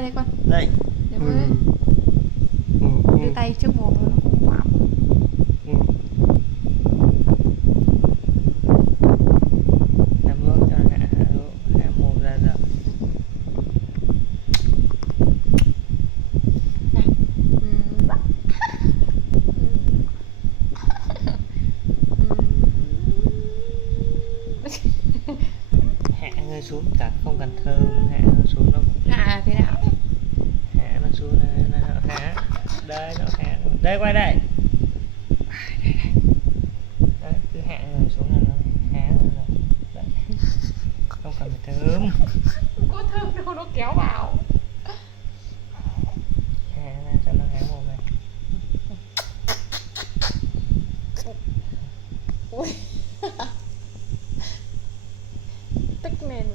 tay đây con. Đây. Để đưa tay trước mồm nó cũng vào. Làm luôn cho hạ mồm ra rồi. Hạ người xuống cả không cần thơm, hạ nó xuống nó Hạ thế nào? hạ nó xuống nó hạ đây, nó hạ đây, quay đây. Đấy, cứ hạ người xuống là nó hạ rồi. Đấy. Không cần phải thơm. Không có thơm đâu, nó kéo vào. Hạ ra cho nó há mồm này. Ui. Tức nền.